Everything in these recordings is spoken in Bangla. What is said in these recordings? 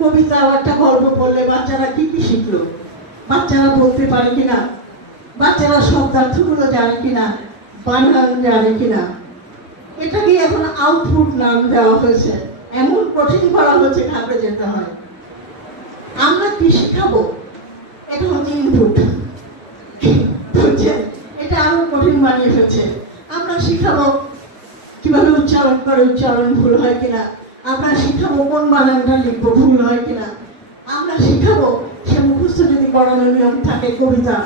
কবিতা একটা গল্প বললে বাচ্চারা কি কি শিখলো, বাচ্চারা বলতে পারে কিনা, বাচ্চারা শব্দার্থগুলো জানে কিনা, বানান জানে কিনা। এটাকে এখন আউটপুট নাম দেওয়া হয়েছে, এমন কঠিন করা হয়েছে ঘাবড়ে যেতে হয়। আমরা কি শিখাবো, এটা হচ্ছে ইনপুট, বুঝছেন? এটা আরো কঠিন বানিয়ে ফেলছে। আমরা শিখাবো কিভাবে উচ্চারণ করে উচ্চারণ ভুল হয় কিনা, আমরা শিখাবো কোন বানানটা লিখবো ভুল হয় কিনা, আমরা শিখাবো সে মুখস্থ যদি করানো নিয়ম থাকে কবিতা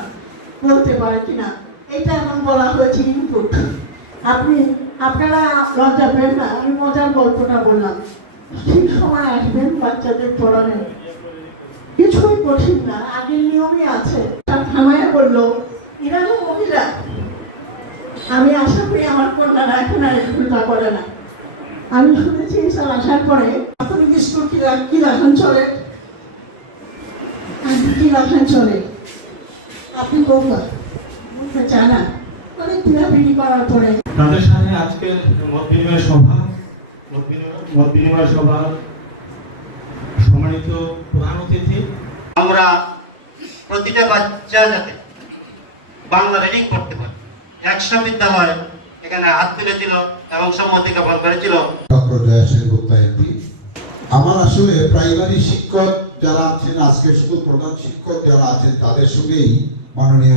বলতে পারে কিনা। এটা এখন বলা হয়েছে ইনপুট। আপনারা লজ্জা পেন না, আমি মজার গল্পটা বললাম। ঠিক সময় আসবেন বাচ্চাদের পড়ানো, কিছুই কঠিন না, আগের নিয়মই আছে। থামায়া বললো ইরানি মহিলা, আমি আশা করি আমার কন্যারা এখন আর ভুলটা করে না। আমি শুনেছি স্যার আসার পরে প্রাথমিক স্কুল কি রাখান চলে, কি রাখান চলে, আপনি বলবা বলতে চান না, অনেক পিড়াপিড়ি করার পরে তাদের সাথে আজকের মত বিনিময় সভা সম্মানিত প্রধান অতিথি, আমরা প্রতিটা বাচ্চা যাতে বাংলা রিডিং করতে পারে, 100 বিদ্যালয় এখানে হাত তুলেছিল এবং সম্মতি জ্ঞাপন করেছিল। Doctor Jayasen Gupta MP. আমার আসলে প্রাইমারি শিক্ষক যারা আছেন, আজকে শুধু প্রধান শিক্ষক যারা আছেন তাদের সঙ্গেই মাননীয়